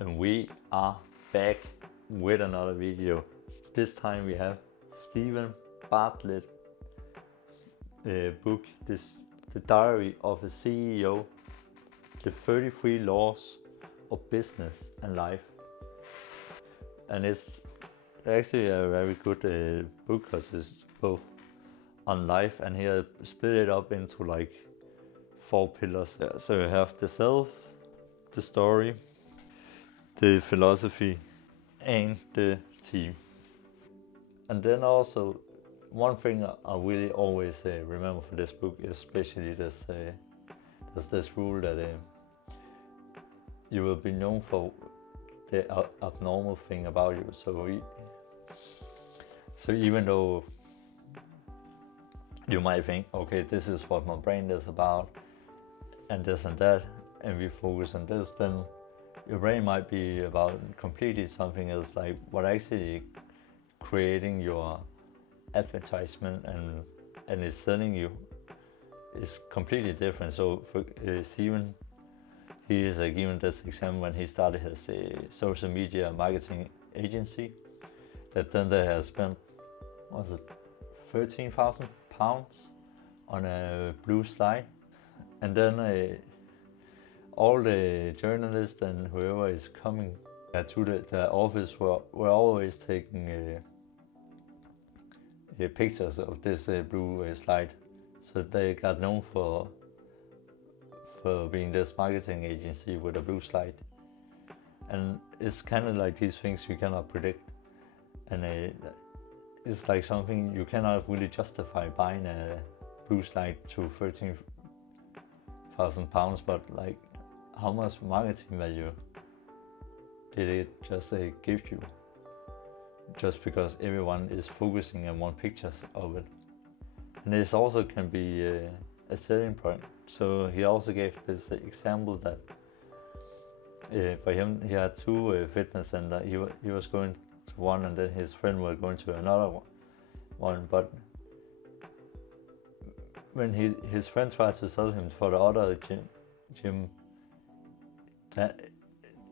And we are back with another video. This time we have Steven Bartlett's book, The Diary of a CEO, The 33 Laws of Business and Life. And it's actually a very good book because it's both on life, and here I split it up into like 4 pillars. So you have the self, the story, the philosophy, and the team. And then also one thing I really always remember for this book, especially there's this rule that you will be known for the abnormal thing about you. So even though you might think, okay, this is what my brain is about, and this and that, and we focus on this, then your brain might be about completely something else, like what actually creating your advertisement and is selling you is completely different. So for Steven, he is given this example when he started his social media marketing agency, that then they have spent, was it 13,000 pounds on a blue slide, and then all the journalists and whoever is coming to the office were always taking pictures of this blue slide. So they got known for being this marketing agency with a blue slide. And it's kind of like these things you cannot predict, and it's like something you cannot really justify buying a blue slide to 13,000 pounds, but like how much marketing value did it just give you, just because everyone is focusing on one picture of it. And this also can be a selling point. So he also gave this example that for him, he had 2 fitness centers. He was going to one, and then his friend was going to another one. But when his friend tried to sell him for the other gym, that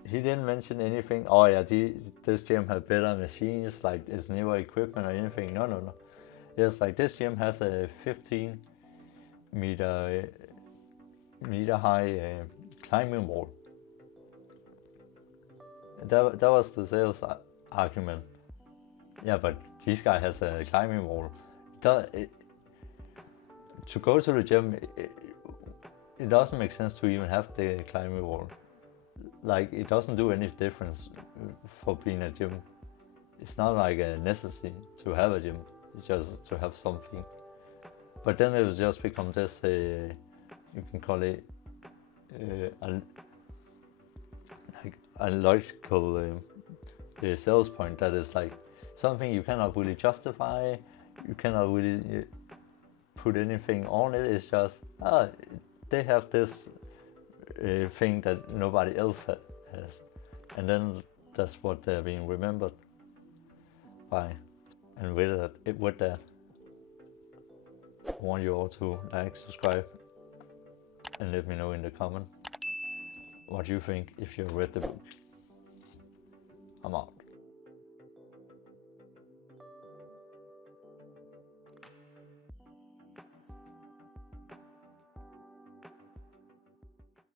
he didn't mention anything. Oh yeah, this gym has better machines, like it's newer equipment or anything. No. It's like this gym has a 15 meter high climbing wall. That was the sales argument. Yeah, but this guy has a climbing wall. To go to the gym, it doesn't make sense to even have the climbing wall. Like, it doesn't do any difference for being a gym. It's not like a necessity to have a gym. It's just to have something. But then it will just become this, you can call it a logical sales point, that is like something you cannot really justify. You cannot really put anything on it. It's just, they have this thing that nobody else has, and then that's what they're being remembered by. And with that, I want you all to like, subscribe, and let me know in the comment what you think if you read the book. I'm out.